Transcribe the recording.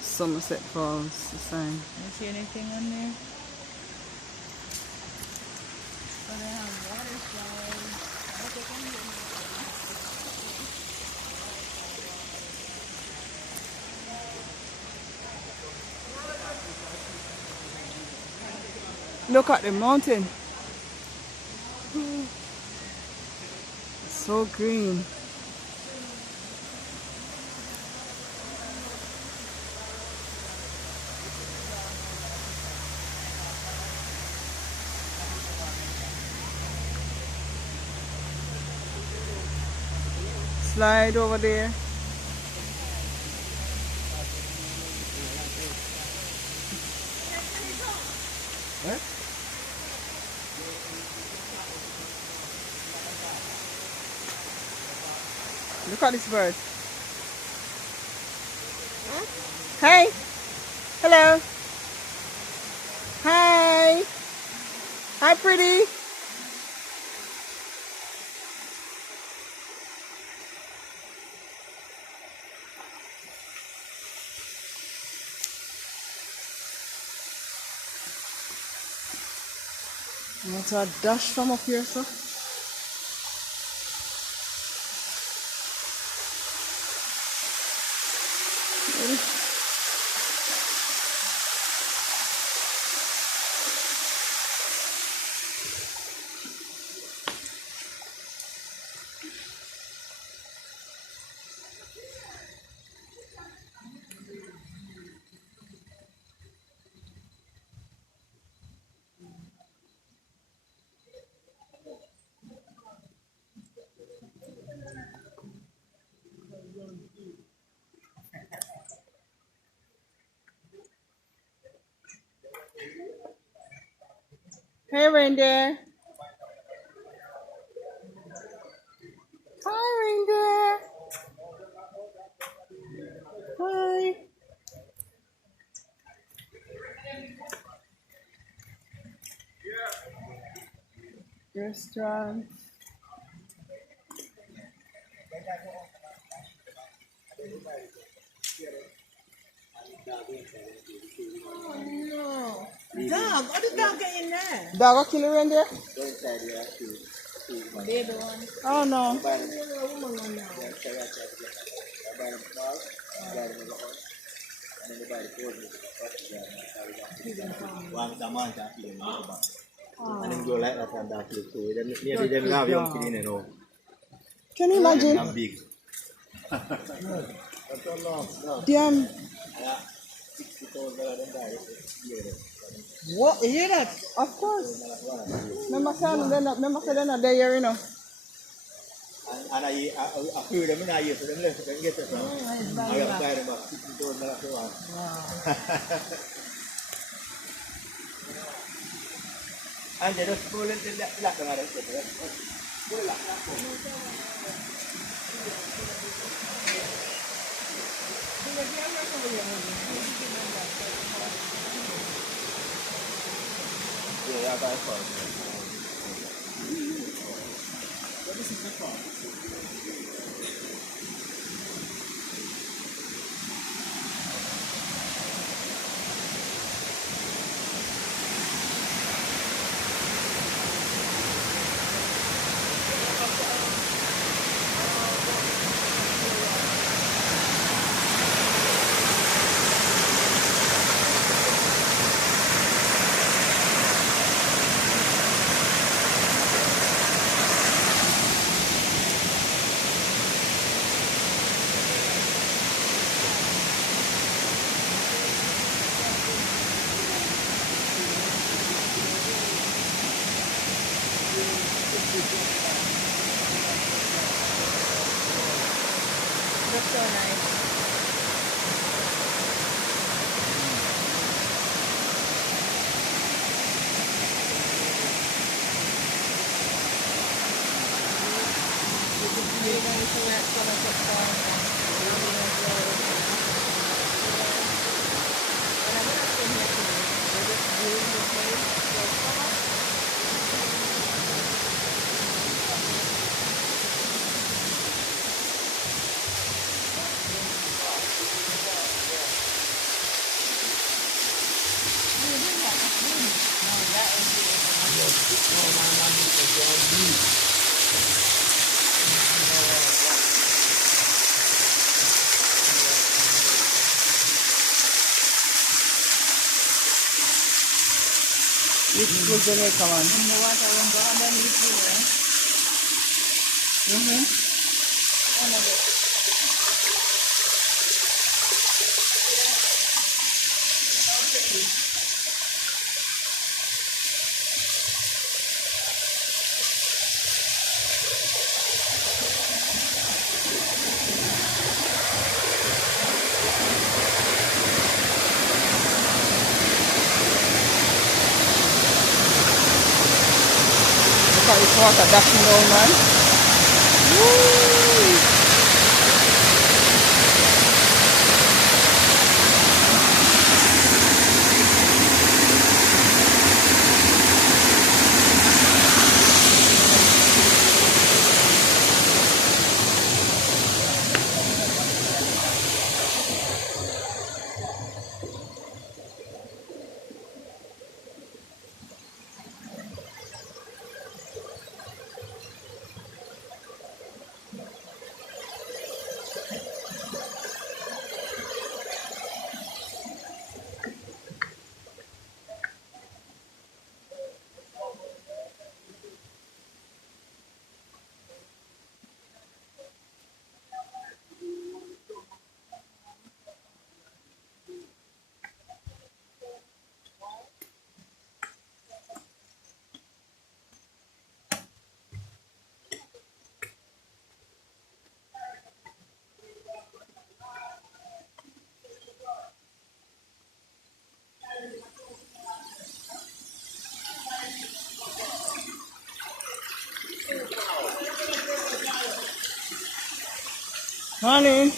Somerset Falls, the sign. You see anything on there? But they have water slides. Look at the mountain. So green. Slide over there. What? Look at this bird. Huh? Hey. Hello. Hi. Hi, pretty. Want to dash from up here, sir? Ready? Hey, reindeer. Hi, reindeer. Hi. Restaurant. Oh no. Dog, what did dog get in there? Dog will kill a reindeer? Baby one. Oh no. Can you imagine? Damn. What? You hear that? Of course. Remember saying they're not there, you know. And I feel them in a year, so them left and get it from. I got tired of about 60 told me after one. And they just pull it in that black and I said, pull it yeah, I got it for this is the car. Looks so nice. We're going to let Somerset Farm and Williams Road. And I'm not staying here today. We're just viewing the place so far. Beautiful Jamaica one. And the water won't go underneath you, eh? One of it. Look at this water dashing down, man. Woo! Honey.